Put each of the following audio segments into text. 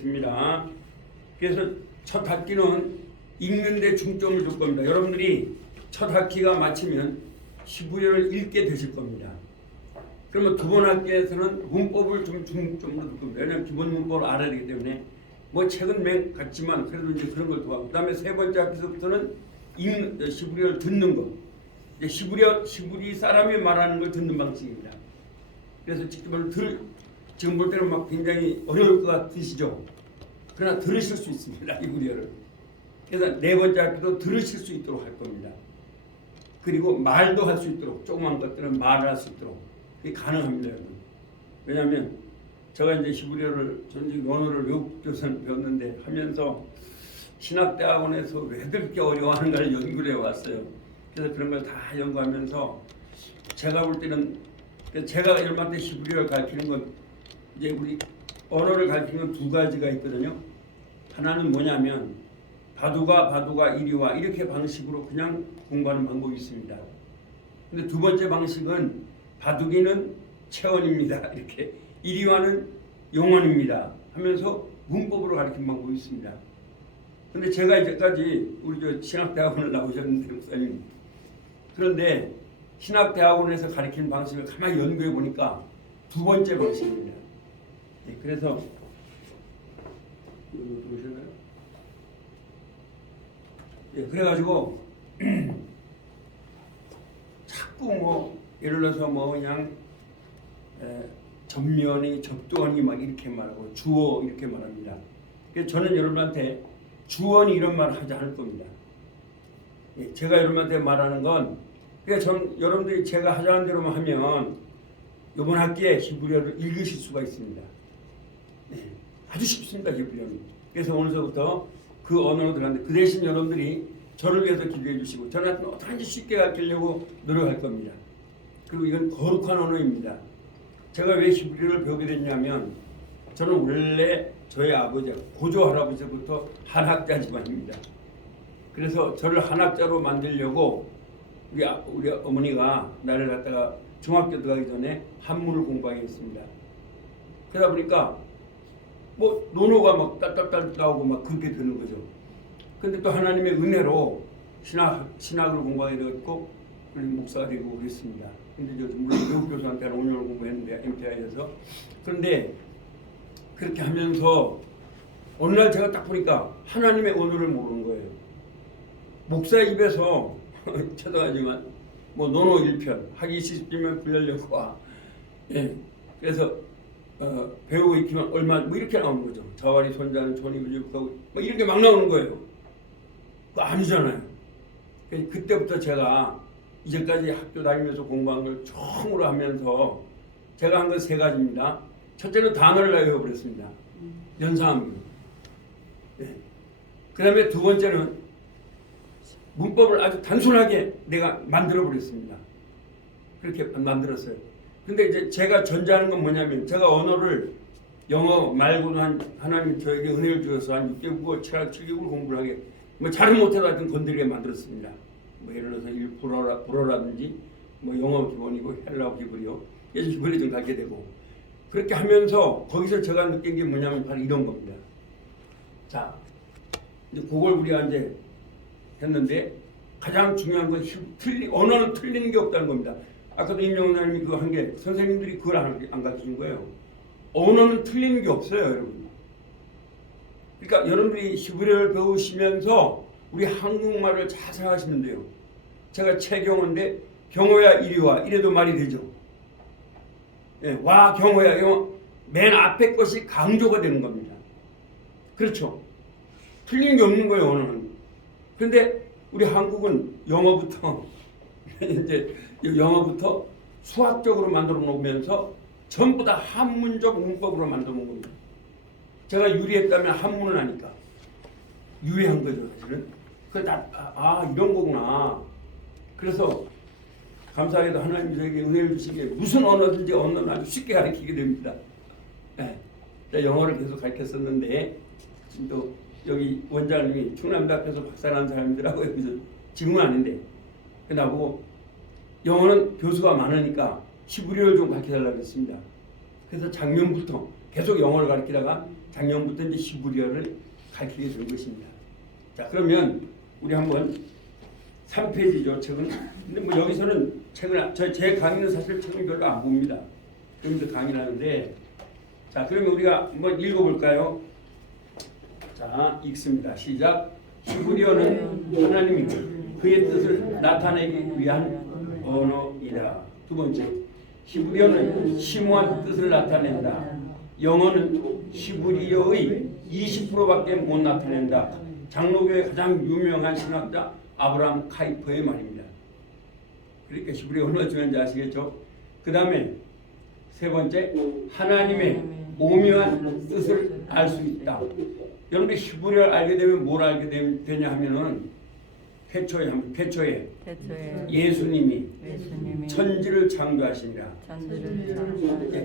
입니다. 그래서 첫 학기는 읽는 데 중점을 줄 겁니다. 여러분들이 첫 학기가 마치면 15년을 읽게 되실 겁니다. 그러면 두 번 학기에서는 문법을 좀 중점으로 둘 겁니다. 왜냐하면 기본 문법을 알아야 되기 때문에 뭐 책은 맹 같지만 그래도 이제 그런 걸 도와고, 그 다음에 세 번째 학기서부터는 읽는 시부리어를 듣는 거. 이제 시부리 사람이 말하는 걸 듣는 방식입니다. 그래서 지금 볼 때는 막 굉장히 어려울 것 같으시죠? 그러나 들으실 수 있습니다. 시부리어를. 그래서 네 번째 학기도 들으실 수 있도록 할 겁니다. 그리고 말도 할 수 있도록, 조그만 것들은 말을 할 수 있도록 그게 가능합니다. 여러분. 왜냐하면 제가 이제 시부리어를 전직 언어를 외국교선 배웠는데 하면서 신학대학원에서 왜들 그렇게 어려워하는가를 연구를 해왔어요. 그래서 그런 걸 다 연구하면서 제가 볼 때는 제가 여러분한테 시부리어를 가르치는 건 이제 우리 언어를 가르치는 건 두 가지가 있거든요. 하나는 뭐냐면 바두가 이리와 이렇게 방식으로 그냥 공부하는 방법이 있습니다. 근데 두 번째 방식은 바두기는 체언입니다. 이렇게 이리와는 용언입니다. 하면서 문법으로 가르치는 방법이 있습니다. 근데 제가 이제까지 우리 신학대학원을 나오셨는데 목사님, 그런데 신학대학원에서 가르치는 방식을 가만히 연구해 보니까 두 번째 방식입니다. 네, 그래서 보시나요? 예, 그래가지고 자꾸 뭐 예를 들어서 뭐 그냥 전면이 접두언이 막 이렇게 말하고 주어 이렇게 말합니다. 그래서 저는 여러분한테 주언이 이런 말을 하지 않을 겁니다. 예, 제가 여러분한테 말하는 건 그러니까 여러분들이 제가 하자는 대로만 하면 이번 학기에 히브리어를 읽으실 수가 있습니다. 네, 아주 쉽습니다. 히브리어는. 그래서 오늘서부터 그 언어로 들어가는데 그 대신 여러분들이 저를 위해서 기도해 주시고 저는 어떻게든지 쉽게 가르치려고 노력할 겁니다. 그리고 이건 거룩한 언어입니다. 제가 왜 히브리어를 배우게 됐냐면 저는 원래 저희 아버지 고조 할아버지부터 한학자 집안입니다. 그래서 저를 한학자로 만들려고 우리 어머니가 나를 갖다가 중학교 들어가기 전에 한문을 공부하게 했습니다. 그러다 보니까 뭐 논어가 막 딸딸딸 나오고 막 그렇게 되는 거죠. 근데 또 하나님의 은혜로 신학을 공부하게 되었고 목사가 되고 그랬습니다. 근데 물론 외국 교수한테는 5년을 공부했는데 MTI에서. 그런데 그렇게 하면서 어느 날 제가 딱 보니까 하나님의 언어를 모르는 거예요. 목사 입에서 죄송하지만 뭐 논어 1편 하기 시집이면 불려려고 와. 예. 그래서 배우고 익히면 얼마 뭐 이렇게 나오는 거죠. 자활이 손자는 존이 부족하고 뭐 이렇게 막 나오는 거예요. 그거 아니잖아요. 그때부터 제가 이제까지 학교 다니면서 공부한 걸 총으로 하면서 제가 한 건 세 가지입니다. 첫째는 단어를 외워버렸습니다. 연상합니다. 네. 그 다음에 두 번째는 문법을 아주 단순하게 내가 만들어버렸습니다. 그렇게 만들었어요. 근데 이제 제가 전제하는 건 뭐냐면 제가 언어를 영어 말고도 하나님 저에게 은혜를 주셔서 한 6개국어, 7개국을 공부를 하게 뭐 잘은 못해도 하여튼 건드리게 만들었습니다. 뭐 예를 들어서 불어라든지 뭐 영어 기본이고 헬라어 기본이요. 예수 기본이 좀 갖게 되고 그렇게 하면서 거기서 제가 느낀 게 뭐냐면 바로 이런 겁니다. 자, 이제 그걸 우리가 이제 했는데 가장 중요한 건 언어는 틀리는 게 없다는 겁니다. 아까도 임영사님이 그거 한 게 선생님들이 그걸 안 가르쳐준 거예요. 언어는 틀리는 게 없어요, 여러분. 그러니까 여러분들이 히브리어를 배우시면서 우리 한국말을 잘 생각하시면 돼요. 제가 최경호인데 경호야 이리와 이래도 말이 되죠. 예, 와 경호야 이거 맨 앞에 것이 강조가 되는 겁니다. 그렇죠. 틀린 게 없는 거예요, 언어는. 그런데 우리 한국은 영어부터 이제 영어부터 수학적으로 만들어 놓으면서 전부 다 한문적 문법으로 만들어 놓은 겁니다. 제가 유리했다면 한문을 하니까 유리한 거죠, 사실은. 이런 거구나. 그래서 감사하게도 하나님이 저에게 은혜를 주시기에 무슨 언어든지 언어는 아주 쉽게 가르치게 됩니다. 네. 영어를 계속 가르쳤었는데 또 여기 원장님이 충남대 앞에서 박사난 사람들하고 여기서 지금은 아닌데 나보고 영어는 교수가 많으니까 히브리어를 좀 가르쳐달라고 했습니다. 그래서 작년부터 계속 영어를 가르치다가 작년부터 이제 히브리어를 가르치게 된 것입니다. 자, 그러면 우리 한번 3페이지죠, 책은. 근데 뭐 여기서는 책은 제 강의는 사실 책은 별로 안 봅니다. 그러면서 강의를 하는데, 자, 그러면 우리가 한번 읽어볼까요? 자, 읽습니다. 시작. 히브리어는 하나님이 그의 뜻을 나타내기 위한 언어이다. 두 번째, 히브리어는 심오한 뜻을 나타낸다. 영어는 히브리어의 20%밖에 못 나타낸다. 장로교의 가장 유명한 신학자 아브라함 카이퍼의 말입니다. 그러니까 히브리어 얼마나 중요한지 아시겠죠? 그 다음에 세 번째, 하나님의 오묘한 뜻을 알 수 있다. 여러분들 히브리어를 알게 되면 뭘 알게 되냐 하면은 태초에 예수님이 천지를 창조하시니라.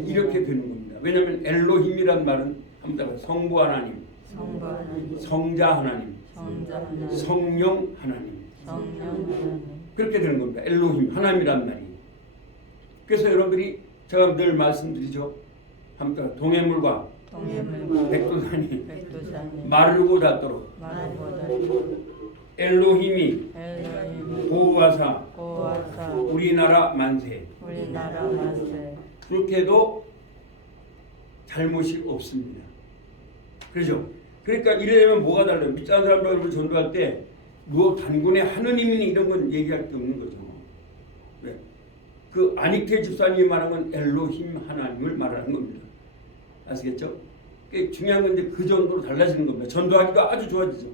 이렇게 되는 겁니다. 왜냐하면 엘로힘이란 말은 한번 성부 하나님, 성자 하나님, 성령 하나님, 그렇게 되는 겁니다. 엘로힘 하나님이란 말이. 그래서 여러분들이 제가 늘 말씀드리죠. 한번 동해물과 백두산이 마르고 닿도록 엘로힘이 보호하사 우리나라 만세. 그렇게 해도 잘못이 없습니다. 그렇죠? 그러니까 이래면 뭐가 달라요? 믿지 않는 사람들을 전도할 때 뭐 단군의 하느님이니 이런 건 얘기할 게 없는 거죠. 왜? 그 아니케 집사님이 말한 건 엘로힘 하나님을 말하는 겁니다. 아시겠죠? 중요한 건 이제 그 정도로 달라지는 겁니다. 전도하기가 아주 좋아지죠.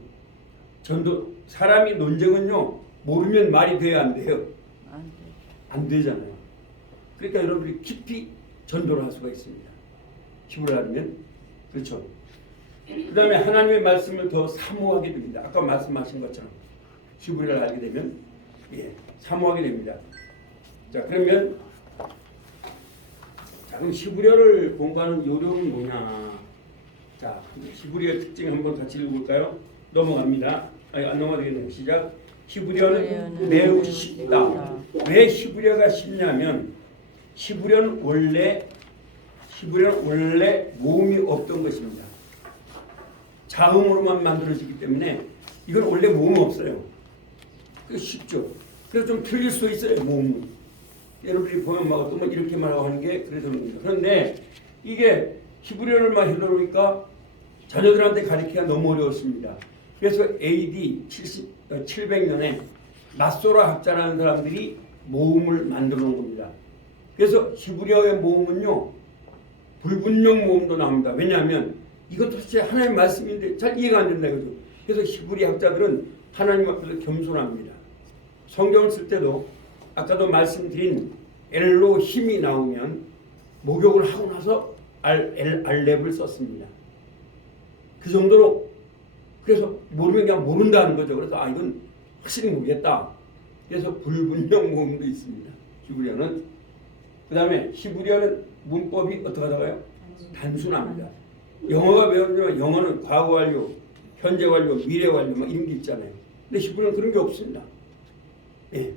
사람이 논쟁은요, 모르면 말이 돼야 안 돼요? 안 되잖아요. 그러니까 여러분들이 깊이 전도를 할 수가 있습니다. 히브리어 하면. 그렇죠. 그 다음에 하나님의 말씀을 더 사모하게 됩니다. 아까 말씀하신 것처럼 히브리어를 알게 되면 사모하게 됩니다. 자, 그러면 그럼 히브리어를 공부하는 요령은 뭐냐? 자, 히브리어 특징 한번 같이 읽어볼까요? 넘어갑니다. 안 넘어가겠네요. 시작. 히브리어는 매우 쉽다. 왜 히브리어가 쉽냐면 히브리어는 원래 모음이 없던 것입니다. 자음으로만 만들어지기 때문에 이건 원래 모음 없어요. 그 쉽죠. 그래서 좀 틀릴 수 있어요, 모음은. 여러분들이 보면 막 어떤 건 이렇게 말하고 하는 게 그래서 그럽니다. 그런데 이게 히브리어를 막 해놓으니까 자녀들한테 가르치기가 너무 어려웠습니다. 그래서 AD 700년에 낫소라 학자라는 사람들이 모음을 만들어 놓은 겁니다. 그래서 히브리어의 모음은요, 불분명 모음도 나옵니다. 왜냐하면 이것도 도대체 하나님의 말씀인데 잘 이해가 안 된다 이거죠. 그래서 히브리 학자들은 하나님 앞에서 겸손합니다. 성경을 쓸 때도 아까도 말씀드린 엘로힘이 나오면 목욕을 하고 나서 알렙을 썼습니다. 그 정도로. 그래서 모르면 그냥 모른다는 거죠. 그래서 이건 확실히 모르겠다. 그래서 불분명 모음도 있습니다. 히브리어는. 그 다음에 히브리어는 문법이 어떻게 하다가요? 단순합니다. 영어가 배우면 영어는 과거 완료, 현재 완료, 미래 완료 막 이런 게 있잖아요. 근데 히브리어는 그런 게 없습니다. 예.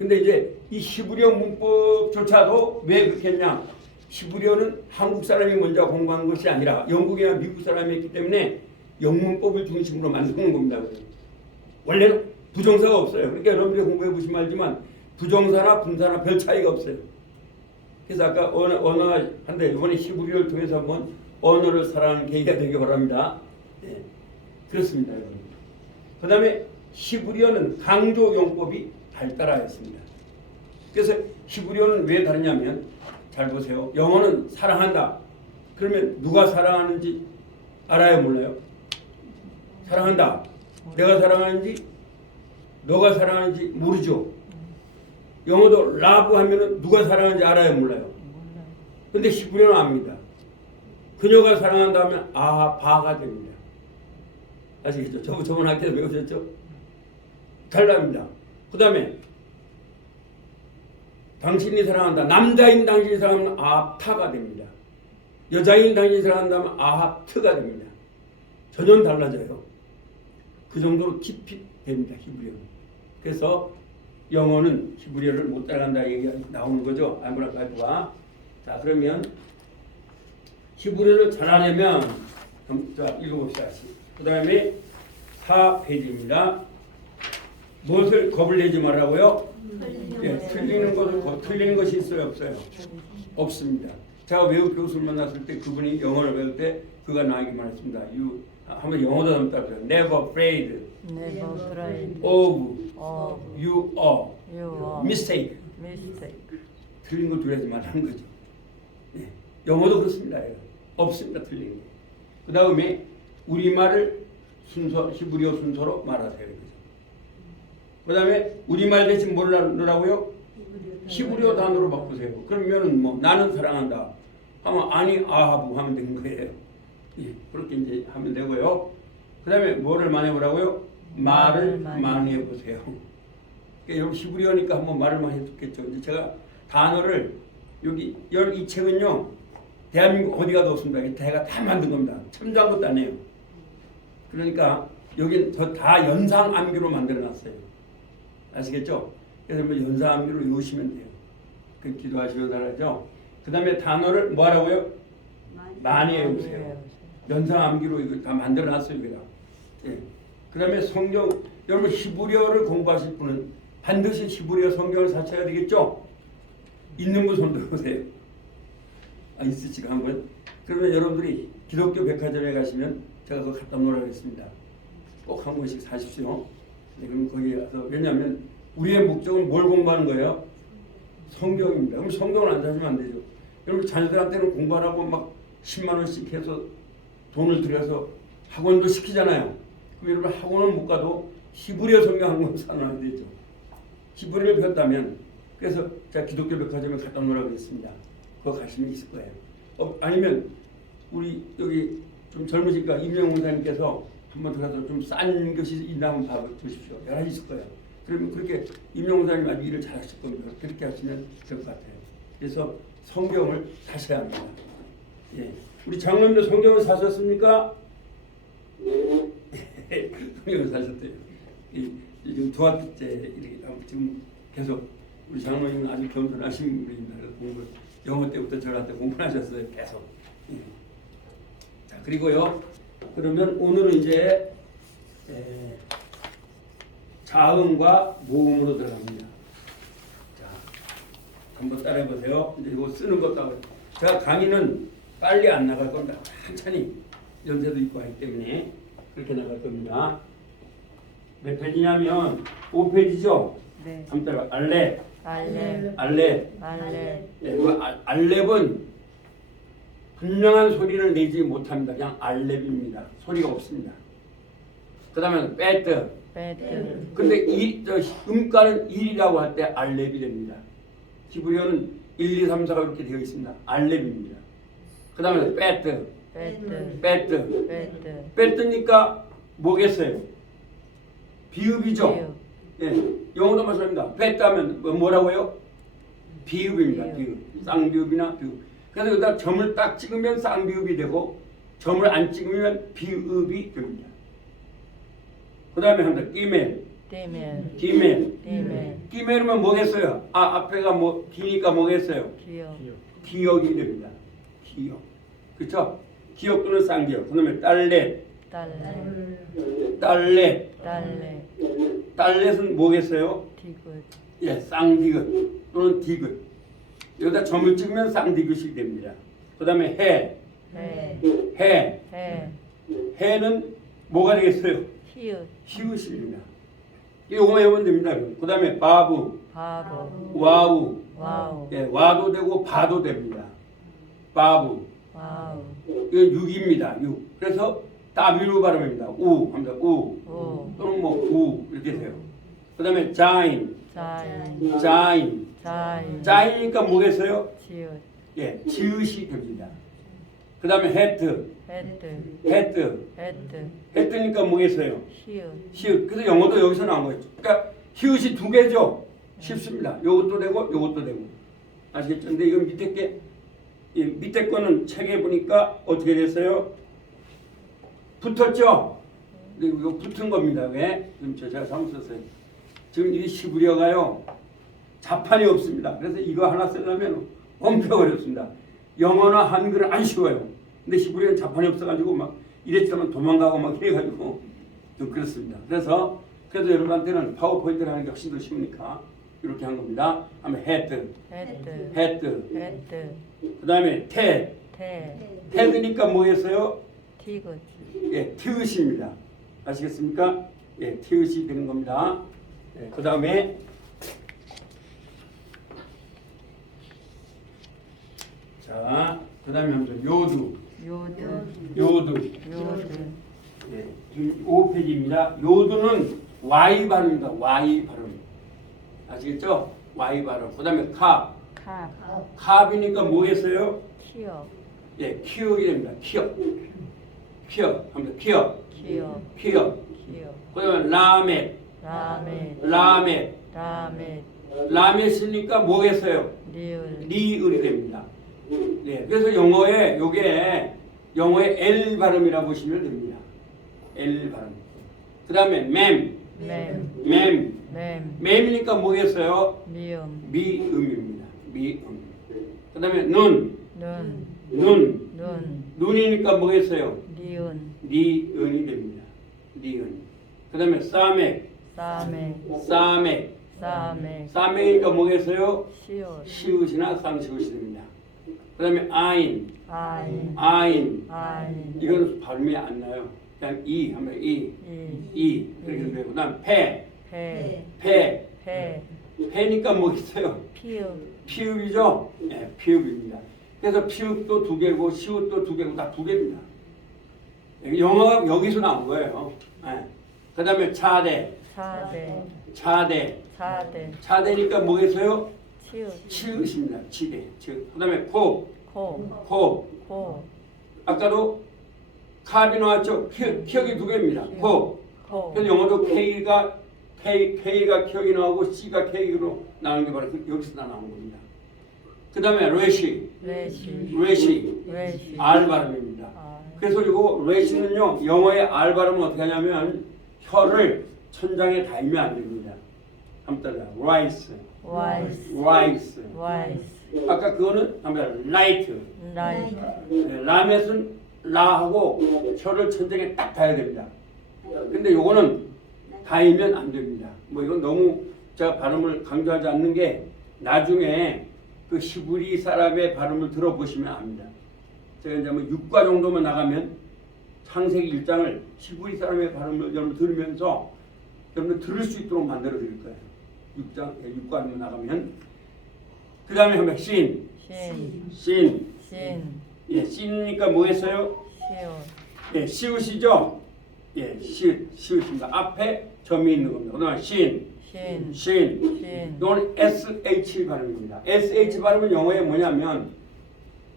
근데 이제 이 히브리어 문법조차도 왜 그렇게 했냐? 히브리어는 한국 사람이 먼저 공부한 것이 아니라 영국이나 미국 사람이 했기 때문에 영문법을 중심으로 만드는 겁니다. 원래는 부정사가 없어요. 그러니까 여러분들이 공부해 보시면 알지만 부정사나 분사나 별 차이가 없어요. 그래서 아까 언어가 한데 이번에 히브리어를 통해서 한번 언어를 사랑하는 계기가 되기 바랍니다. 네. 그렇습니다. 그 다음에 히브리어는 강조 용법이 발달하였습니다. 그래서 히브리어는 왜 다르냐면 잘 보세요. 영어는 사랑한다. 그러면 누가 사랑하는지 알아요? 몰라요? 사랑한다. 내가 사랑하는지 너가 사랑하는지 모르죠. 영어도 라브 하면은 누가 사랑하는지 알아요? 몰라요? 근데 히브리어는 압니다. 그녀가 사랑한다 하면 바가 됩니다. 아시겠죠? 저번 학기에 배우셨죠? 달랍니다. 그 다음에 당신이 사랑한다. 남자인 당신이 사랑하면 타가 됩니다. 여자인 당신이 사랑한다면 트가 됩니다. 전혀 달라져요. 그 정도로 깊이 됩니다. 히브리어는. 그래서 영어는 히브리어를 못 따라간다 얘기가 나오는 거죠. 아브라함과. 자, 그러면 히브리어를 잘하려면 자 읽어봅시다. 그 다음에 4페이지입니다. 무엇을 겁을 내지 말라고요? 예, 틀리는 것이 있어요, 없어요? 없습니다. 제가 외국 교수를 만났을 때 그분이 영어를 배울 때 그가 나에게 말했습니다. 한번 영어도 한번 따라해요. Never afraid of you are mistake. 틀린 걸 두려워하지 말라는 거죠. 예, 영어도 그렇습니다. 없습니다, 틀린 게. 그 다음에 우리말을 히브리어 순서로 말하세요. 그 다음에 우리말 대신 뭘 넣으라고요? 히브리어 단어로 바꾸세요. 그러면은 뭐 나는 사랑한다 하면 아니 아하부 하면 되는 거예요. 예, 그렇게 이제 하면 되고요. 그 다음에 뭐를 많이 해보라고요? 말을 많이 해보세요. 그러니까 여기 히브리어니까 한번 말을 많이 했겠죠. 이제 제가 단어를 여기 이 책은요 대한민국 어디 가도 없습니다. 제가 다 만든 겁니다. 참조한 것도 아니에요. 그러니까 여긴 다 연상암기로 만들어놨어요. 아시겠죠? 그래서 뭐 연상암기로 외우시면 돼요. 그 기도하시면 알아죠. 그 다음에 단어를 뭐 하라고요? 많이 외우세요. 연상암기로 이거 다 만들어놨어요. 여기다. 예. 그 다음에 성경, 여러분 히브리어를 공부하실 분은 반드시 히브리어 성경을 사셔야 되겠죠? 있는 분 손 들어보세요. 있으시고 한 분? 그러면 여러분들이 기독교 백화점에 가시면 제가 그거 갖다 놓으라겠습니다. 꼭 한 권씩 사십시오. 네, 그럼 거기에 가서, 왜냐하면 우리의 목적은 뭘 공부하는 거예요? 성경입니다. 그럼 성경을 안 사시면 안 되죠. 여러분 자녀들한테는 공부하라고 막 10만 원씩 해서 돈을 들여서 학원도 시키잖아요. 그럼 여러분 학원은 못 가도 히브리어 성경 한 권 사놔야 되죠. 히브리어를 배웠다면, 그래서 제가 기독교 백화점에 갖다 놓으라고 했습니다. 그거 가시면 있을 거예요. 아니면 우리 여기 좀 젊으시니까 임영 목사님께서 한번 들어가서 좀 싼 것이 있나 한번 봐주십시오. 여러 가지 있을 거예요. 그러면 그렇게 임영 목사님 아주 일을 잘 하실 겁니다. 그렇게 하시면 될 것 같아요. 그래서 성경을 사셔야 합니다. 예. 우리 장로님도 성경을 사셨습니까? 성경을 사셨대요. 지금 중학교 때 지금 계속 우리 장로님은 아주 겸손하신 분입니다. 그래서 영어 때부터 저한테 공부하셨어요. 계속. 예. 자, 그리고요. 그러면 오늘은 이제 자음과 모음으로 들어갑니다. 자, 한번 따라해 보세요. 이제 이거 쓰는 것도 제가 강의는 빨리 안 나갈 겁니다. 천천히 연세도 있고 하기 때문에 그렇게 나갈 겁니다. 몇 페이지냐면 5페이지죠? 네. 한번 따라 알렙. 알렙. 네, 알렙은 분명한 소리를 내지 못합니다. 그냥 알렙입니다. 소리가 없습니다. 그 다음에 베트. 근데 음가는 1이라고 할 때 알렙이 됩니다. 히브리어는 1, 2, 3, 4가 이렇게 되어 있습니다. 알렙입니다. 그 다음에 베트. 베트니까 뭐겠어요? 비읍이죠? 예, 영어도 마찬가지입니다. 베트 하면 뭐라고요? 비읍입니다. 비읍. 쌍비읍이나 비읍. 그래서 여기다 점을 딱 찍으면 쌍비읍이 되고 점을 안 찍으면 비읍이 됩니다. 그 다음에 한다. 끼멜이면 뭐겠어요? 앞에가 뭐 기니까 뭐겠어요? 기역이 됩니다. 기역. 그렇죠? 기역 또는 쌍기역. 그 다음에 딸렛은 뭐겠어요? 예, 쌍디귿 또는 디귿. 여기다 점을 찍으면 쌍디귿이 됩니다. 그 다음에 해는 뭐가 되겠어요? 히읗입니다. 이거만 해보면 됩니다. 그 다음에 바부, 와우. 예, 와도 되고 바도 됩니다. 바부. 이거 6입니다. 6. 그래서 W로 발음합니다. 우 합니다. 우. 또는 뭐 우 이렇게 돼요. 그 다음에 자인이니까 뭐겠어요? 예, 지읒이 됩니다. 그 다음에 헤트니까 뭐겠어요? 히읗. 그래서 영어도 여기서 나온 거죠. 그러니까 히읗이 두 개죠. 쉽습니다. 요것도 되고 요것도 되고. 아시겠죠? 근데 이건 밑에 거는 책에 보니까 어떻게 됐어요? 붙었죠? 근데 이거 붙은 겁니다. 왜? 지금 제가 잘못 썼어요. 지금 이 히브리어가요 자판이 없습니다. 그래서 이거 하나 쓰려면 엄청 어렵습니다. 영어나 한글은 안 쉬워요. 근데 히브리어는 자판이 없어가지고 막 이랬지만 도망가고 막 이래가지고 좀 그렇습니다. 그래서 그래도 여러분한테는 파워포인트를 하는 게 훨씬 더 쉬우니까 이렇게 한 겁니다. 하면 had, 그 다음에 ted니까 뭐겠어요? 티귿. 예, 티읕입니다. 아시겠습니까? 예, 티읕이 되는 겁니다. 예, 그 다음에 자, 그 다음에 하면 요두. 예, 5페이지입니다. 요두는 Y 발음입니다. Y 발음. 아시겠죠? Y 발음. 그 다음에 캅이니까 뭐겠어요? 키역. 예, 키역이 됩니다. 키역. 합니다. 키역. 그 다음에 라멧이니까 뭐겠어요? 리을이 됩니다. 네, 그래서 영어에 요게 영어의 L 발음이라고 보시면 됩니다. L 발음. 그 다음에 맴이니까 뭐겠어요? 미음입니다. 미음. 그 다음에 눈이니까 뭐겠어요? 리은이 됩니다. 리은. 그 다음에 싸맥이니까 뭐겠어요? 시읒이나 쌍시읒이 됩니다. 그 다음에 아인. 이거는 발음이 안 나요. 그냥 이 하면 이 이렇게 되고, 그 다음 패니까 뭐겠어요? 피읍이죠? 네, 피읍입니다. 그래서 피읍도 두 개고 시읒도 두 개고 다 두 개입니다. 영어가 여기서 나온 거예요. 네. 그 다음에 차대니까 뭐겠어요? 치읓입니다. 치대. 그 다음에 코. 아까도 캅이 나왔죠? 키역이 두 개입니다. 코. 그래서 영어도 K가 키역이 나오고 C가 K로 나오는 게 바로 여기서 나온 겁니다. 그 다음에 레시 R 발음입니다. 그래서 이거 레시는요, 영어의 R 발음은 어떻게 하냐면 혀를 천장에 닿으면 안 됩니다. 한번 따라 rice. 아까 그거는 한번 light. 라멧은 라하고 혀를 천장에 딱 닿아야 됩니다. 근데 요거는 닿으면 안 됩니다. 뭐 이건 너무 제가 발음을 강조하지 않는 게 나중에 그 히브리 사람의 발음을 들어보시면 압니다. 제가 이제 뭐 6과 정도만 나가면 창세기 1장을 히브리 사람의 발음을 여러분 들으면서 여러분 들을 수 있도록 만들어 드릴 거예요. 6과만 나가면. 그 다음에 하면 신. 예, 신이니까 뭐겠어요? 예, 시읒이죠? 예, 시읒입니다. 앞에 점이 있는 겁니다. 그 다음에 신. 이건 SH 발음입니다. SH 발음은 영어에 뭐냐면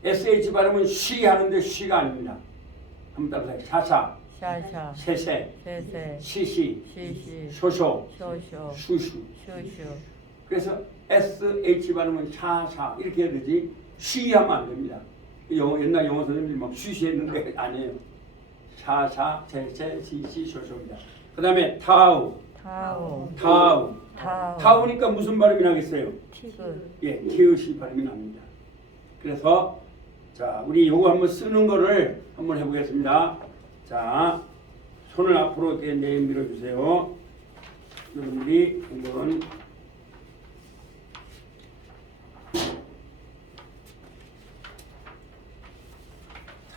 SH 발음은 쉬 하는데 쉬가 아닙니다. 한번 따라해보세요. 샤샤, 세세, 시시, 쇼쇼, 슈슈. 그래서 SH 발음은 샤샤 이렇게 해야 되지 쉬 하면 안 됩니다. 옛날 영어 선생님들이 막 쉬쉬 했는데 아니에요. 샤샤, 세세, 시시, 쇼쇼입니다. 그 다음에 타우니까 무슨 발음이 나겠어요? 예, 티읕이 발음이 납니다. 그래서 자, 우리 요거 한번 쓰는 거를 한번 해보겠습니다. 자, 손을 앞으로 이렇게 내밀어 주세요. 여러분들이 한번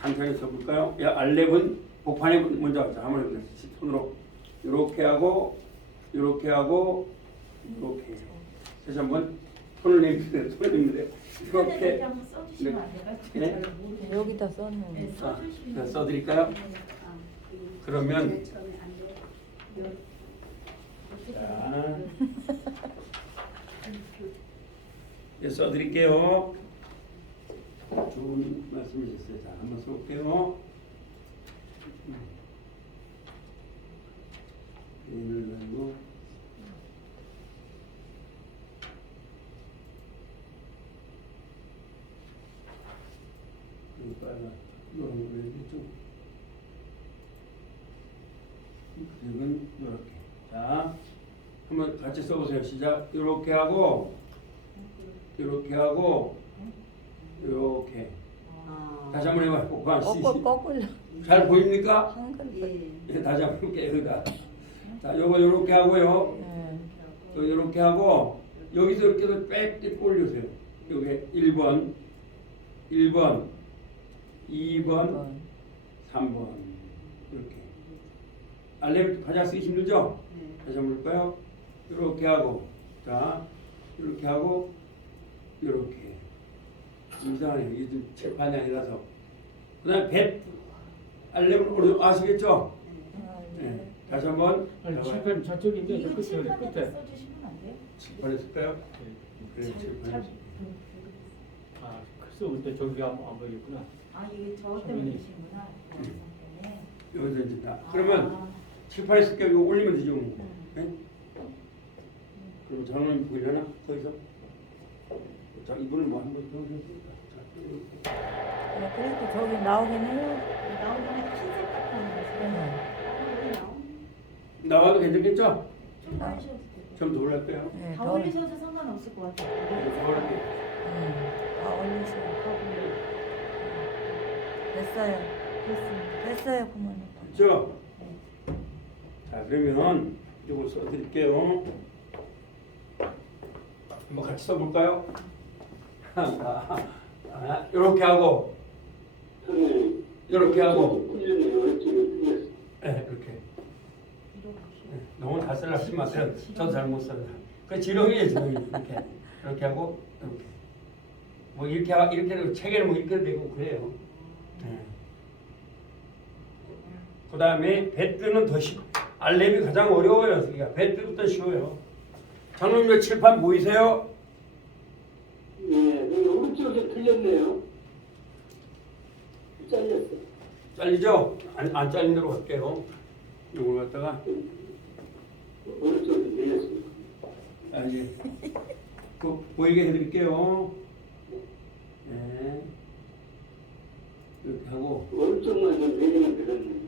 천천히 써볼까요? 야, 알렙은 복판에 먼저 하자. 한번 해보세요. 손으로 이렇게 하고 이렇게 하고 이렇게. 다시 한번 손을 내밀어 이렇게. 네? 여기다 썼는. 써드릴까요? 그러면 자, 써드릴게요. 좋은 말씀이셨어요. 자, 한번 써볼게요. 얘를 가지고 빨간 노란 거 좀 그림은 이렇게. 자, 한번 같이 써보세요. 시작. 이렇게 하고 이렇게 하고 이렇게. 다시 한번 해봐. 거꾸로 잘 보입니까? 한글. 예, 다시 한번 볼게요. 여기다. 자, 요거 요렇게 하고요. 또 요렇게 하고 여기서 이렇게 해서 빽 올려주세요. 여기 1번, 2번, 3번 이렇게. 알렘 가장 쓰기 힘들죠? 다시 한번 볼까요? 이렇게 하고, 자, 이렇게 하고, 이렇게. 이상하네요. 이게 좀 칠판이 아니라서. 그 다음에 배, 알렘은 아시겠죠? 네. 다시 한번. 아니 칠판 저쪽인데 저 이거 끝에 칠판에다 끝에. 써주시면 안 돼요? 칠판에 쓸까요? 그래, 칠판에. 아 글쎄 근데 저기가 안 보이겠구나. 아 이게 저 때문에 주시구나. 때문에. 여기서 이제 다. 그러면 칠판에 쓸게요. 이거 올리면 되죠. 네? 그럼 장면 보이려나? 거기서? 자, 이분을 뭐 한번 더 해볼까? 그래도 저기 나오긴 해요. 나오면 흰색 같은 거. 나와도 괜찮겠죠? 좀 올리셔도 되고. 좀 더 올릴게요. 네, 다 올리셔도 상관없을 것 같아요. 더 올릴게요. 다 올리세요. 됐어요. 됐습니다. 됐어요, 부모님. 됐죠? 자, 그러면 이걸 써드릴게요. 한번 같이 써볼까요? 이렇게 하고, 이렇게 하고, 네, 이렇게. 네, 너무 다 쓰려고 마세요. 저도 잘 못 써요. 그 지렁이에요, 지렁이. 이렇게 하고, 이렇게. 뭐 이렇게 되고, 책에는 뭐 이렇게 되고 그래요. 네. 그 다음에 배뜨는 더 쉽, 알렘이 가장 어려워요. 그러니까 배뜨부터 쉬워요. 장롱 칠판 보이세요? 네, 여기 오른쪽에 틀렸네요. 잘렸어. 잘리죠? 안 잘린 대로 갈게요. 이걸 갖다가 오른쪽에 틀렸습니다. 이제 그 보이게 해드릴게요. 네. 이렇게 하고 오른쪽만 좀 내리면 되겠네요.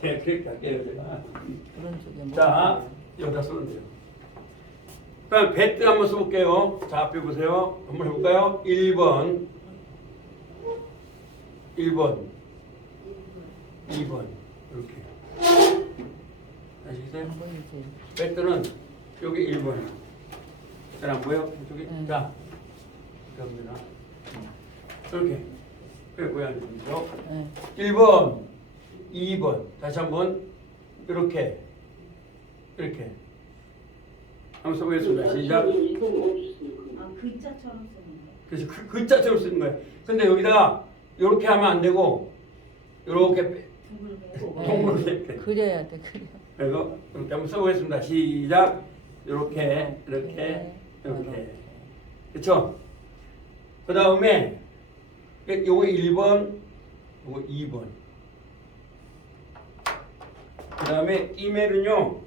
네, 그렇게 할게요 제가. 그런 쪽에 뭐. 자, 여기다 쓰면 돼요. 그럼 배뜨 한번 써볼게요. 자, 앞에 보세요. 한번 해볼까요? 1번, 2번 이렇게. 아시겠어요? 안 보이지. 배뜨는 여기 1번이에요. 잘 안 보여? 이쪽에? 자, 이렇게 합니다. 이렇게. 그래, 고양이 죠 네. 1번, 2번. 다시 한번 이렇게. 한번 써보겠습니다. 시작. 이건 없이. 아 글자처럼 쓰는 거. 그래서 글자처럼 쓰는 거예요. 근데 여기다가 이렇게 하면 안 되고 이렇게 둥글게. 동그랗게 이렇게. 그려야 돼, 그려. 그래서 이렇게 한번 써보겠습니다. 시작. 이렇게 그렇죠? 그 다음에 요거 1번, 요거 2번. 그 다음에 이메일은요.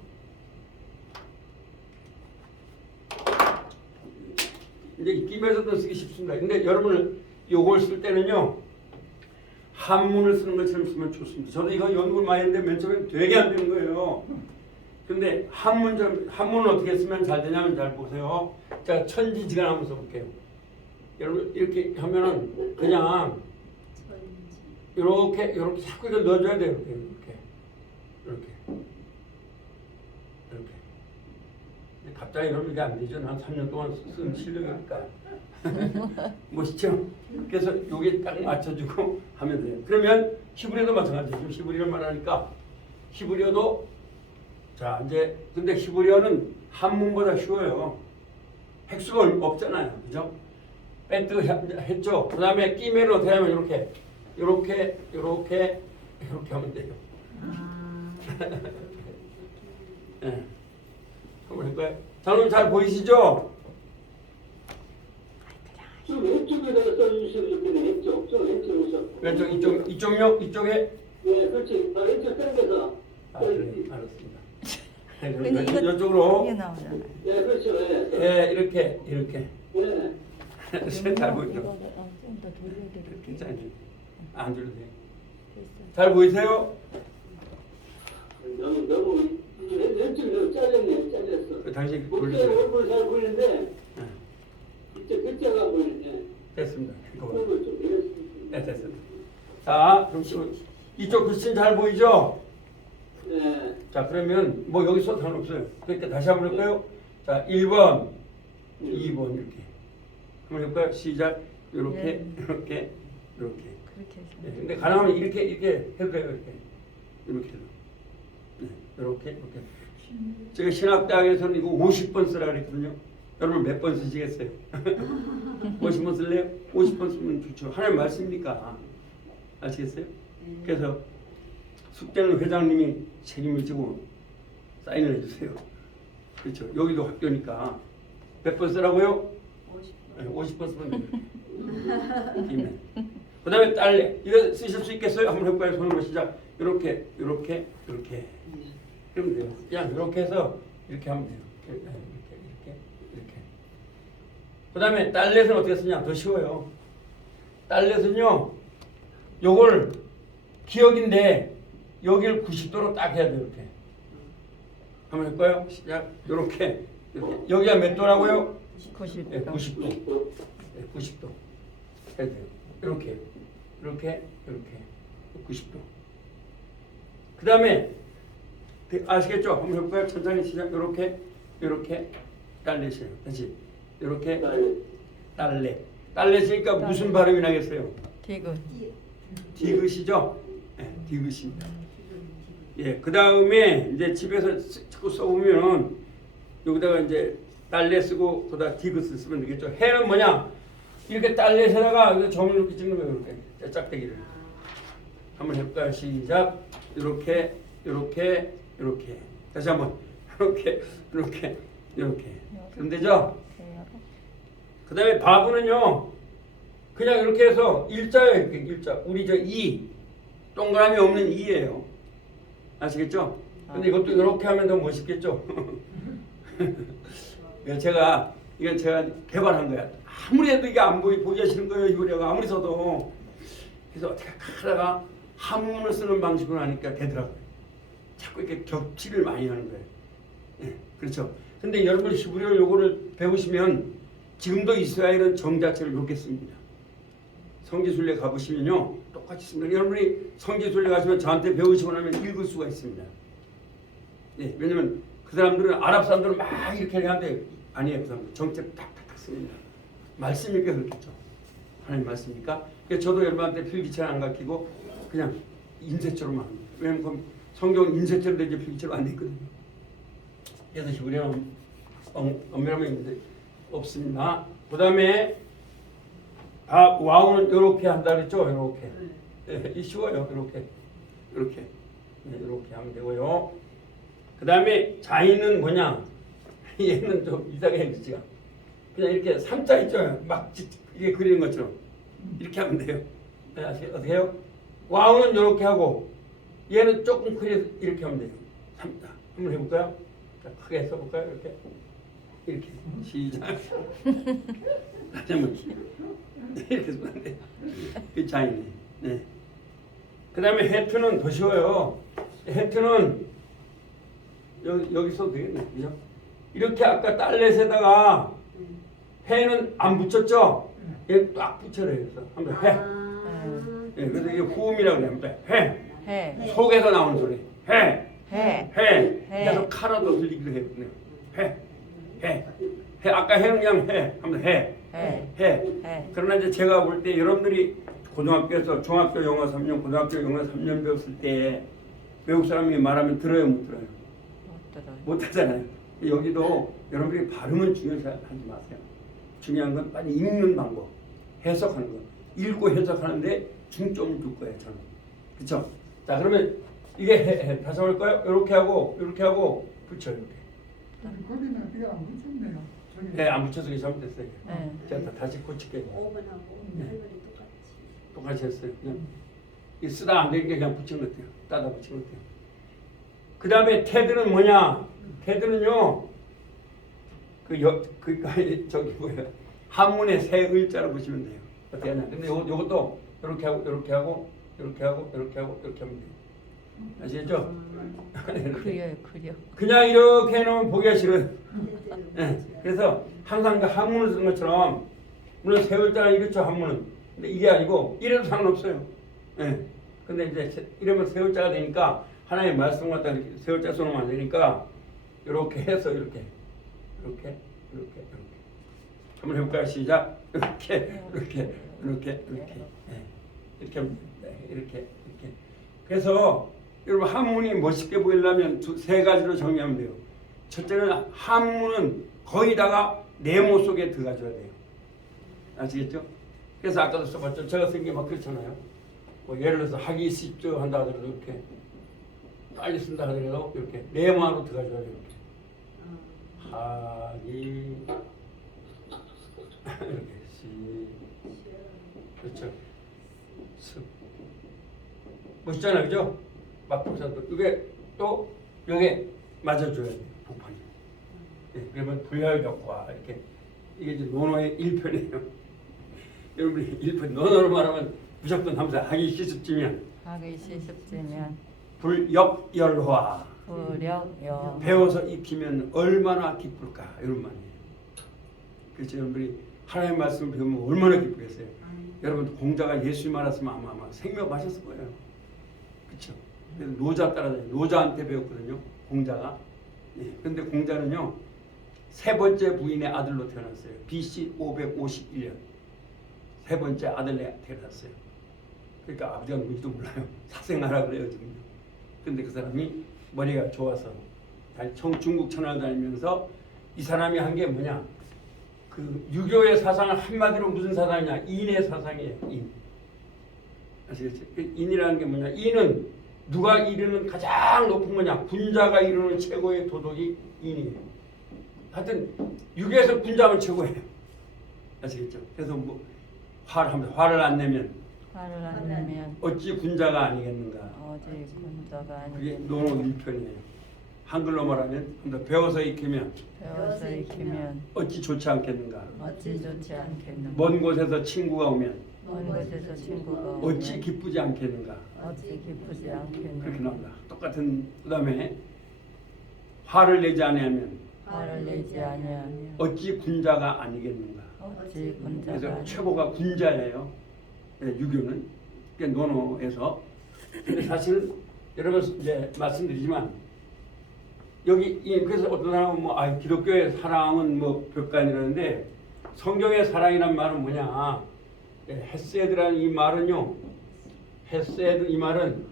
이제 끼면서도 쓰기 쉽습니다. 근데 여러분 요걸 쓸 때는요 한문을 쓰는 것처럼 쓰면 좋습니다. 저도 이거 연구를 많이 했는데 맨 처음에 되게 안 되는 거예요. 근데 한문을 어떻게 쓰면 잘 되냐면 잘 보세요. 제가 천지지간 한번 써볼게요. 여러분 이렇게 하면은 그냥 이렇게 자꾸 이걸 넣어줘야 돼요. 이렇게. 갑자기 이러면 이게 안 되죠. 한 3년 동안 쓴 실력이니까. 멋있죠? 그래서 여기에 딱 맞춰주고 하면 돼요. 그러면 히브리어도 마찬가지예요. 지금 히브리어를 말하니까 히브리어도 자 이제 근데 히브리어는 한문보다 쉬워요. 획수가 없잖아요. 그죠? 배트 했죠? 그 다음에 끼메를 어떻게 하면 이렇게 하면 돼요. 네. 한번 해볼까요? 장님 잘 보이시죠? 좀 왼쪽에다가 써주시면 좋겠네. 왼쪽, 좀 왼쪽에서. 왼쪽 이쪽요? 이쪽에? 네, 그렇지. 왼쪽 당겨서. 그래, 알았습니다. 근데 이거 이쪽으로. 이게 나오잖아. 네, 그렇죠. 네. 예, 이렇게. 네. 잘 보이죠? 좀더 돌려야 돼. 괜찮아요. 안 줘도 돼요. 됐어. 잘 보이세요? 너무 왼쪽이 너무 잘렸어. 당신 목소리 돌리세요. 얼굴 잘 보이는데 이쪽 글자가 안 보이네. 됐습니다. 이거. 얼굴 좀 내렸습니다. 네, 됐습니다. 자, 그럼 이쪽 글씨는 잘 보이죠? 네. 자, 그러면 뭐 여기서 상관없어요. 그러니까 다시 한번 해볼까요? 자, 1번, 2번 이렇게. 한번 해볼까요? 시작. 이렇게, 예. 이렇게, 이렇게. 그렇게 해서. 네, 근데 가능하면 이렇게 해도 돼요. 이렇게 해도. 네, 이렇게. 제가 신학대학에서는 이거 50번 쓰라 그랬거든요. 여러분 몇 번 쓰시겠어요? 50번 쓸래요? 50번 쓰면 좋죠. 하나님 말씀이니까. 아시겠어요? 그래서 숙제는 회장님이 책임을 지고 사인을 해주세요. 그렇죠. 여기도 학교니까 몇 번 쓰라고요? 50번 쓰면 돼요. 그 다음에 딸래. 이거 쓰실 수 있겠어요? 한번 해볼까요? 손으로 시작. 이렇게, 이렇게, 이렇게. 그러면 돼요. 그냥 이렇게 해서 이렇게 하면 돼요. 이렇게. 그 다음에 딸렛은 어떻게 쓰냐? 더 쉬워요. 딸렛은요, 요걸 기억인데 여기를 90도로 딱 해야 돼요. 이렇게. 한번 해볼까요? 시작. 이렇게. 여기가 몇 도라고요? 90도. 네, 90도. 네, 90도. 해야 돼요. 이렇게. 90도. 그 다음에 아시겠죠? 한번 해볼까요? 천천히 시작. 이렇게 딸렛이에요. 다시 이렇게 딸렛. 딸렛이니까 무슨 발음이 나겠어요? 디귿. 디귿이죠? 네, 디귿입니다. 예, 그 다음에 이제 집에서 자꾸 써보면은 여기다가 이제 딸렛 쓰고 거기다 디귿을 쓰면 되겠죠. 해는 뭐냐? 이렇게 딸렛에다가 여기 점을 이렇게 찍는 거예요. 이렇게 짝대기를. 한번 해볼까요? 시작. 이렇게. 다시 한번 이렇게. 그럼 되죠? 그 다음에 바보는요, 그냥 이렇게 해서 일자예요. 이렇게 일자. 우리 저 이, 동그라미 없는 이예요. 아시겠죠? 근데 이것도 이렇게 하면 더 멋있겠죠? 이건 제가 개발한 거야. 아무리 해도 이게 안 보기 하시는 거예요. 이거가 아무리 써도. 그래서 어떻게 하다가 한문을 쓰는 방식으로 하니까 되더라고요. 자꾸 이렇게 겹치를 많이 하는 거예요. 예, 그렇죠. 근데 여러분 히브리어 요거를 배우시면 지금도 이스라엘은 정 자체를 이렇게 씁니다. 성지순례 가보시면요 똑같이 씁니다. 여러분이 성지순례 가시면 저한테 배우시고 나면 읽을 수가 있습니다. 예, 왜냐면 그 사람들은 아랍 사람들은 막 이렇게 하는데 아니에요. 그 사람들 정책 탁탁탁 씁니다. 말씀이니까 그렇겠죠. 하나님 말씀이니까. 그래서 저도 여러분한테 필기체를 안 가르치고 그냥 인쇄처럼만 합니다. 왜냐면 성경 인쇄처럼 되지 필기체로 안 되거든요. 그래서 히브리어는 엄밀하면 있는데 없습니다. 그 다음에 와우는 이렇게 한다 그랬죠? 이렇게. 네, 쉬워요. 이렇게 하면 되고요. 그 다음에 자인은 뭐냐? 얘는 좀 이상해 지가. 그냥 이렇게 삼자 있죠? 막 이게 그리는 것처럼 이렇게 하면 돼요. 네, 어떻게 해요? 와우는 이렇게 하고 얘는 조금 크게 이렇게 하면 돼요. 삼자. 한번 해볼까요? 자, 크게 써볼까요? 이렇게 시작. 다시 한번 이렇게 쓰면 안 돼요. 그 자인이. 네. 그 다음에 해투는 더 쉬워요. 해투는 여기 써도 되겠네. 그죠? 이렇게 아까 딸렛에다가 해는 안 붙였죠? 얘 딱 붙여야 그래서 한번 해. 예, 그래서 이게 후음이라고 그래요. 해. 속에서 나오는 소리. 해. 계속 카라도 들리기도 해요. 해. 아까 해는 그냥 해. 한번 해. 그러나 이제 제가 볼 때 여러분들이 고등학교에서 중학교 영어 3년, 고등학교 영어 3년 배웠을 때 외국 사람이 말하면 들어요, 못 들어요? 못 하잖아요. 여기도 여러분들이 발음은 중요하지 마세요. 중요한 건 빨리 읽는 방법, 해석하는 거. 읽고 해석하는데 중점을 둘 거예요, 저는. 그렇죠? 자, 그러면 이게 다시 할까요? 이렇게 하고 붙여 이렇게. 거기는 그게 안 붙였네요. 네, 안 붙여서 이게 잘못됐어요. 제가 다시 고칠게요. 5번하고 똑같이 했어요. 그냥 이 쓰다 안 되니까 그냥 붙인 것 같아요. 따다 붙인 것 같아요. 그 다음에 테드는 뭐냐? 테드는요. 저기 뭐야? 한문의 세 의자로 보시면 돼요. 어떻게 하냐? 근데 요것도 이렇게 하고 하면 돼요. 아시겠죠? 그려. 그냥 이렇게 해놓으면 보기가 싫어요. 네. 그래서 항상 그 한문을 쓴 것처럼 물론 세 글자는 이렇죠 한문은. 근데 이게 아니고 이래도 상관없어요. 예. 근데 이제 이러면 세 글자가 되니까 하나님의 말씀 갖다 이렇게 세 글자 써놓으면 안 되니까 이렇게 해서 이렇게 한번 해볼까요? 시작. 이렇게 이렇게 하면 됩니다. 이렇게. 그래서 여러분 한문이 멋있게 보이려면 세 가지로 정리하면 돼요. 첫째는 한문은 거의다가 네모 속에 들어가줘야 돼요. 아시겠죠? 그래서 아까도 써봤죠. 제가 쓴 게 막 그렇잖아요. 뭐 예를 들어서 하기 쉽죠 한다 하더라도 이렇게 빨리 쓴다 하더라도 이렇게 네모 안으로 들어가줘야 돼요. 이렇게. 하기 이렇게 시 그렇죠. 습 멋있잖아요, 그죠? 막부사도 이게 또 여기에 맞아줘야 돼요, 복판이. 예, 그러면 부혈격과 이렇게 이게 이제 논어의 1편이에요. 여러분이 1편 논어로 말하면 무조건 함사 하기 시습지면 하기 시습지면 불역열화 불역여 배워서 익히면 얼마나 기쁠까 이런 말이에요. 그래서 여러분들이 하나님의 말씀을 배우면 얼마나 기쁘겠어요. 여러분 공자가 예수님 알았으면 아마 생명 마셨을 거예요. 그렇죠? 그래서 노자 따라다녀요. 노자한테 배웠거든요. 공자가. 예. 근데 공자는요. 세 번째 부인의 아들로 태어났어요. BC 551년. 세 번째 아들에 태어났어요. 그러니까 아버지가 누군지도 몰라요. 사생하라 그래요 지금요. 근데 그 사람이 머리가 좋아서 중국 천하를 다니면서 이 사람이 한 게 뭐냐? 그 유교의 사상을 한마디로 무슨 사상이냐? 인의 사상이에요. 인. 아시겠죠? 인이라는 게 뭐냐? 인은 누가 이루는 가장 높은 거냐? 군자가 이루는 최고의 도덕이 인이에요. 하여튼 유교에서 군자는 최고예요. 아시겠죠? 그래서 뭐 화를 안 내면 어찌 군자가 아니겠는가? 어디 군자가 그게 아니겠는가? 논어 1편이에요. 한글로 말하면 좀 더 배워서 익히면 배워서 익히면 어찌 좋지 않겠는가? 어찌 좋지 않겠는가? 먼 곳에서 친구가 오면 먼 곳에서 친구가 어찌 오면 기쁘지 않겠는가? 어찌 기쁘지 그렇게 않겠는가? 나옵니다. 똑같은 그다음에 화를 내지 아니하면 화를 내지 아니하면 어찌 군자가 아니겠는가? 어찌 군자가 그래서 아니겠는가? 최고가 군자예요. 네, 유교는 그게 논어에서. 근데 사실 여러분 이제 말씀드리지만 여기 그래서 어떤 사람은 뭐 기독교의 사랑은 뭐 별거 아니라는데 성경의 사랑이란 말은 뭐냐? 헤세드라는 이 말은요. 헤세드 이 말은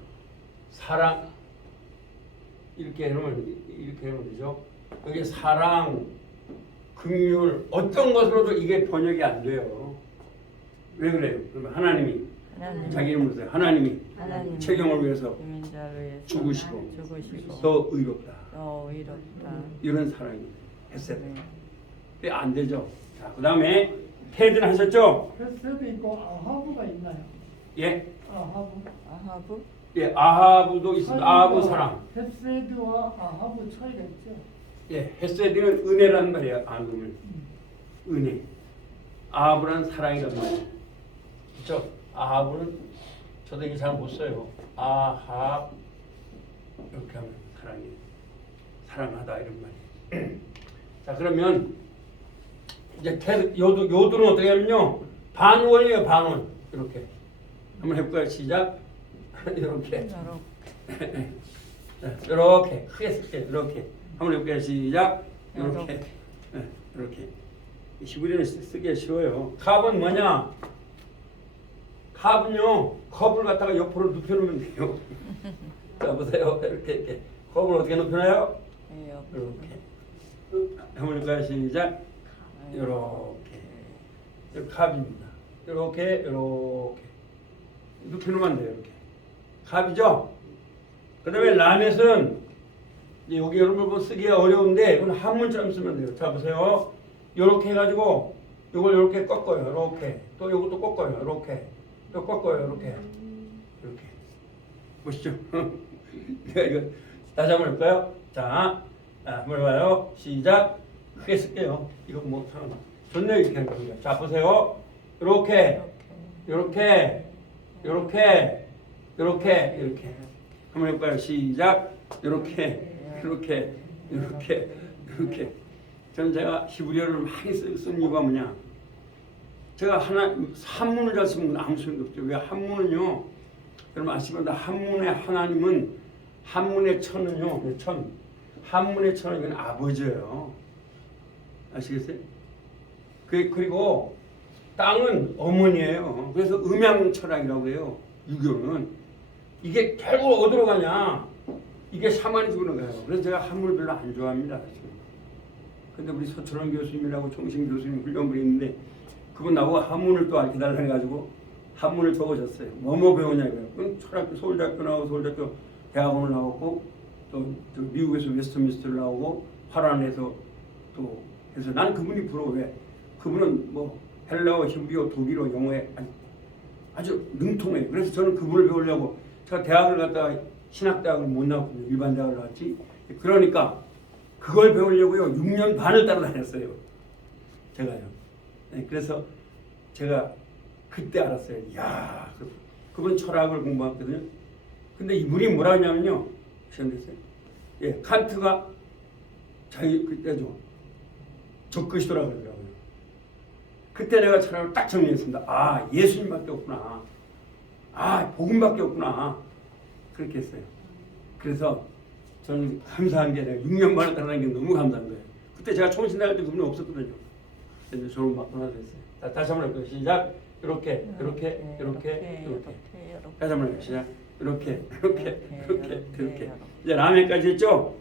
사랑 이렇게 해놓으면 되죠. 여기 사랑, 긍휼 어떤 것으로도 이게 번역이 안 돼요. 왜 그래요? 그러면 하나님이 자기 이름으로 써요. 하나님이 최경을 위해서 이민자를 위해서 죽으시고 더 더 의롭다. 의롭다. 이런 사랑이 헤세드. 네. 그게 안 되죠. 자, 그다음에 테드는 하셨죠? 햇세도 있고 아하부가 있나요? 예, 아하부? 예, 아하부도 있습니다. 아하부 사랑. 햇세드와 아하부 차이가 있죠. 예, 헤세드는 은혜란 말이에요. 아하부는 은혜. 아하부는 사랑이란 말이에요. 그렇죠? 아하부는 저도 이게 잘 못 써요. 아하 이렇게 하면 사랑이에요. 사랑하다 이런 말이에요. 자, 그러면 이제 요들은 어떻게 하면요? 반원이에요. 반원. 이렇게 한번 해볼까요? 시작. 이렇게 이렇게 크게 쓸게요. 이렇게 한번 해볼까요? 시작. 이렇게 이렇게 히브리어는 쓰기가 쉬워요. 갑은 뭐냐? 갑은요. 컵을 갖다가 옆으로 눕혀놓으면 돼요. 자, 보세요. 이렇게 컵을 어떻게 눕혀놔요? 이렇게 한번 해볼까요? 시작. 이렇게 갑입니다. 이렇게 눕혀놓으면 돼요. 이렇게 갑이죠. 그다음에 라멧은 여기 여러분 뭐 쓰기가 어려운데 이건 한문처럼 쓰면 돼요. 자, 보세요. 이렇게 해가지고 이걸 이렇게 꺾어요. 이렇게 또 이것도 꺾어요. 이렇게 또 꺾어요. 이렇게 보시죠. 내가 이거 다시 한번 해볼까요? 자, 한번 해봐요. 시작. 크게 쓸게요. 이거 뭐 좋네요. 이렇게 하는 겁니다. 자, 보세요. 이렇게 한번 해볼까요? 시작. 이렇게 저는 제가 히브리어를 많이 쓴 이유가 뭐냐? 제가 한문을 잘 쓰면 아무 소용도 없죠. 왜 한문은요? 여러분 아시겠나? 한문의 하나님은 한문의 천은요, 천. 한문의 천은 이건 아버지예요. 아시겠어요? 그리고 땅은 어머니예요. 그래서 음양철학이라고 해요. 유교는 이게 결국 어디로 가냐? 이게 샤머니즘으로 가요. 그래서 제가 한문을 별로 안 좋아합니다. 지금. 근데 우리 서철원 교수님이라고 총신 교수님 훌륭한 분이 있는데 그분 나보고 한문을 또 알려달라 해가지고 한문을 적어줬어요. 뭐뭐 배우냐 이거예요. 그럼 철학교 서울대학교 나오고 서울대학교 대학원을 나오고 또 미국에서 웨스트민스터를 나오고 화란에서 또 해서 난 그분이 부러워. 왜? 그분은 뭐 헬라어, 히브리어, 독일어, 영어에 아주 능통해요. 그래서 저는 그분을 배우려고 제가 대학을 갔다가 신학대학을 못 나왔거든요. 일반 대학을 나왔지. 그러니까 그걸 배우려고요 6년 반을 따라다녔어요. 제가요. 네, 그래서 제가 그때 알았어요. 이야, 그분 철학을 공부했거든요. 근데 이분이 뭐라 하냐면요. 시험됐어요. 예, 칸트가 자기 그때죠. 적그리스도라고 그러더라고요. 그때 내가 철학을 딱 정리했습니다. 아, 예수님밖에 없구나. 아, 복음밖에 없구나. 그렇게 했어요. 그래서 저는 감사한 게 내가 6년 만에 따라다닌 게 너무 감사한 거예요. 그때 제가 총신 나갈 때 그분이 없었거든요. 근데 저를 맡고 나서 했어요. 다시 한번 할게요. 시작. 이렇게. 다시 한번 할게요. 시작. 이렇게. 이제 라면까지 했죠?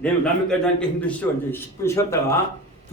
라면까지 하니까 힘드시죠? 이제 10분 쉬었다가